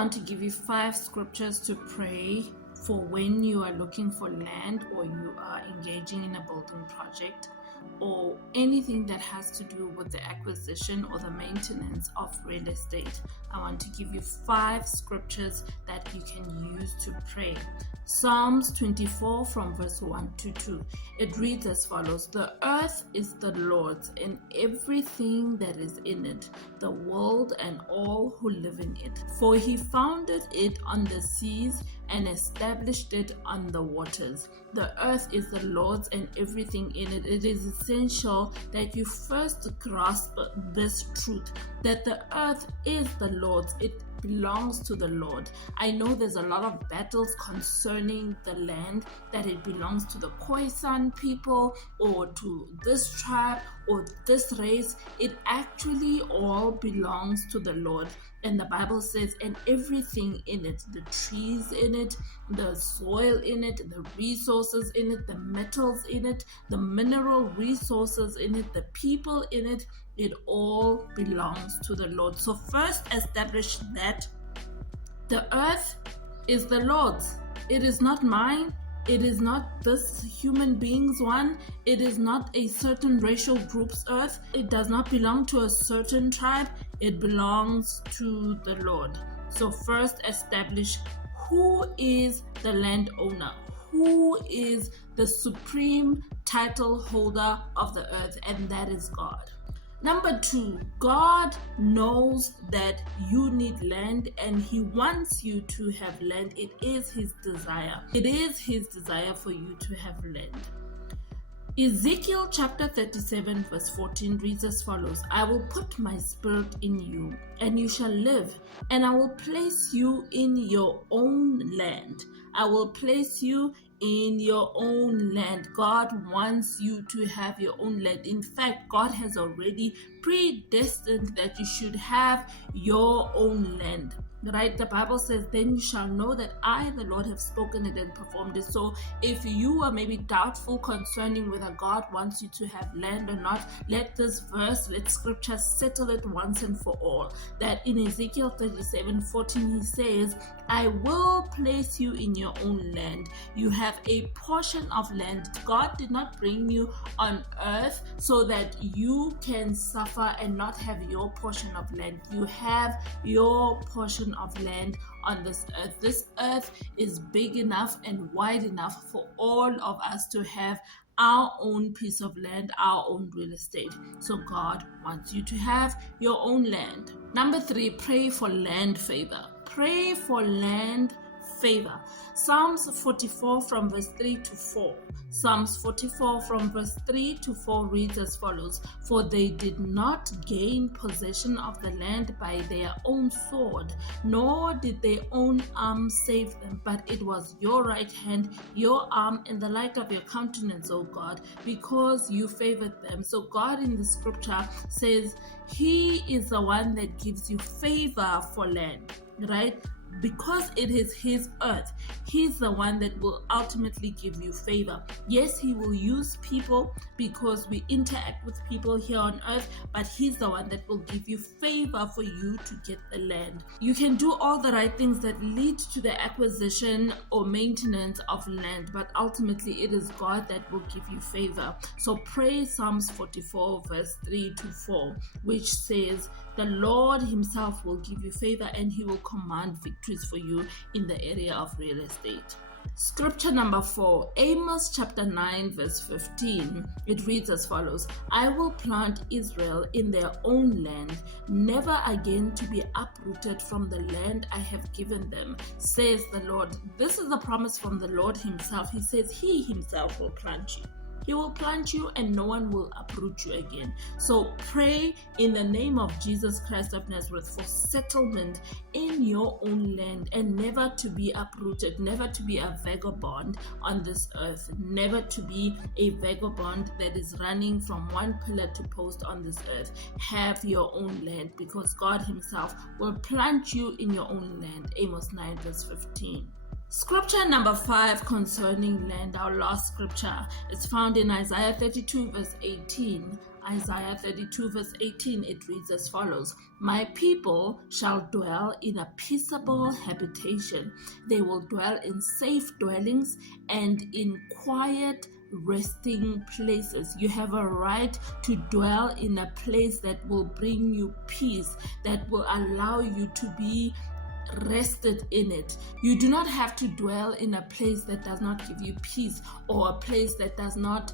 want to give you 5 scriptures to pray for when you are looking for land or you are engaging in a building project or anything that has to do with the acquisition or the maintenance of real estate. I want to give you 5 scriptures that you can use to pray. Psalms 24 from verse 1 to 2. It reads as follows: "The earth is the Lord's and everything that is in it, the world and all who live in it. For he founded it on the seas and established it on the waters. The earth is the Lord's and everything in it." It is essential that you first grasp this truth, that the earth is the Lord's. It belongs to the Lord. I know there's a lot of battles concerning the land, that it belongs to the Khoisan people or to this tribe or this race. It actually all belongs to the Lord. And the Bible says, and everything in it, the trees in it, the soil in it, the resources in it, the metals in it, the mineral resources in it, the people in it, it all belongs to the Lord. So first establish that the earth is the Lord's. It is not mine. It is not this human being's one. It is not a certain racial group's earth. It does not belong to a certain tribe. It belongs to the Lord. So first establish who is the landowner, who is the supreme title holder of the earth, and that is God. Number 2, God knows that you need land and he wants you to have land. It is his desire. It is his desire for you to have land. Ezekiel chapter 37 verse 14 reads as follows: "I will put my spirit in you and you shall live, and I will place you in your own land." I will place you in your own land. God wants you to have your own land. In fact, God has already predestined that you should have your own land. Right? The Bible says, "Then you shall know that I, the Lord, have spoken it and performed it." So if you are maybe doubtful concerning whether God wants you to have land or not, let scripture settle it once and for all. That in Ezekiel 37:14, he says, "I will place you in your own land." You have a portion of land. God did not bring you on earth so that you can suffer and not have your portion of land. You have your portion of land on this earth. This earth is big enough and wide enough for all of us to have our own piece of land, our own real estate. So God wants you to have your own land. Number 3, pray for land favor. Pray for land favor. Psalms 44 from verse 3 to 4. Psalms 44 from verse 3 to 4 reads as follows: "For they did not gain possession of the land by their own sword, nor did their own arm save them, but it was your right hand, your arm, and the light of your countenance, O God, because you favored them." So God in the scripture says he is the one that gives you favor for land, right? Because it is his earth, he's the one that will ultimately give you favor. Yes, he will use people because we interact with people here on earth, but he's the one that will give you favor for you to get the land. You can do all the right things that lead to the acquisition or maintenance of land, but ultimately it is God that will give you favor. So pray Psalms 44 verse 3 to 4, which says, "The Lord himself will give you favor and he will command victories for you in the area of real estate." Scripture number 4, Amos chapter 9 verse 15. It reads as follows: "I will plant Israel in their own land, never again to be uprooted from the land I have given them, says the Lord." This is a promise from the Lord himself. He says he himself will plant you. He will plant you and no one will uproot you again. So pray in the name of Jesus Christ of Nazareth for settlement in your own land and never to be uprooted, never to be a vagabond on this earth, never to be a vagabond that is running from one pillar to post on this earth. Have your own land because God himself will plant you in your own land. Amos 9 verse 15. Scripture number 5 concerning land, our last scripture, is found in Isaiah 32 verse 18. Isaiah 32 verse 18, it reads as follows: My people shall dwell in a peaceable habitation. They will dwell in safe dwellings and in quiet resting places. You have a right to dwell in a place that will bring you peace, that will allow you to be rested in it. You do not have to dwell in a place that does not give you peace, or a place that does not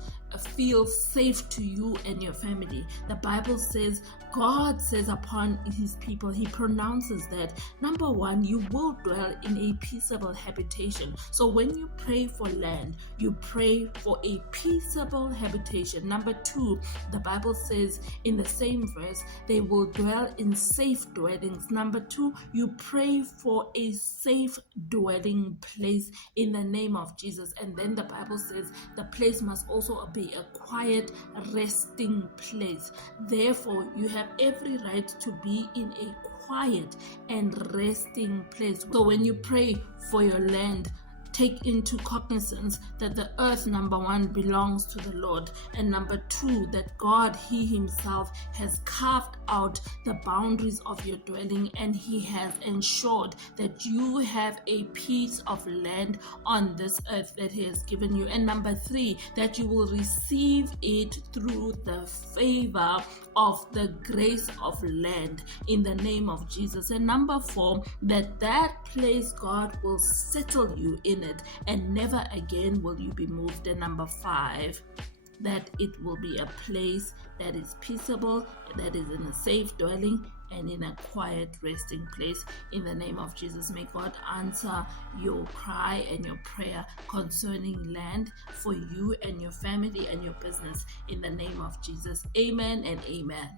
feel safe to you and your family. The Bible says, God says upon his people, he pronounces that, number one, you will dwell in a peaceable habitation. So when you pray for land, you pray for a peaceable habitation. Number two, the Bible says in the same verse, they will dwell in safe dwellings. Number two, you pray for a safe dwelling place in the name of Jesus. And then the Bible says the place must also be a quiet resting place. Therefore, you have every right to be in a quiet and resting place. So when you pray for your land, take into cognizance that the earth, number one, belongs to the Lord, and number two, that God, he himself, has carved out the boundaries of your dwelling, and he has ensured that you have a piece of land on this earth that he has given you. And number three, that you will receive it through the favor of the grace of land in the name of Jesus. And number four, that place God will settle you in it, and never again will you be moved. And number five, that it will be a place that is peaceable, that is in a safe dwelling and in a quiet resting place in the name of Jesus. May God answer your cry and your prayer concerning land for you and your family and your business in the name of Jesus. Amen and amen.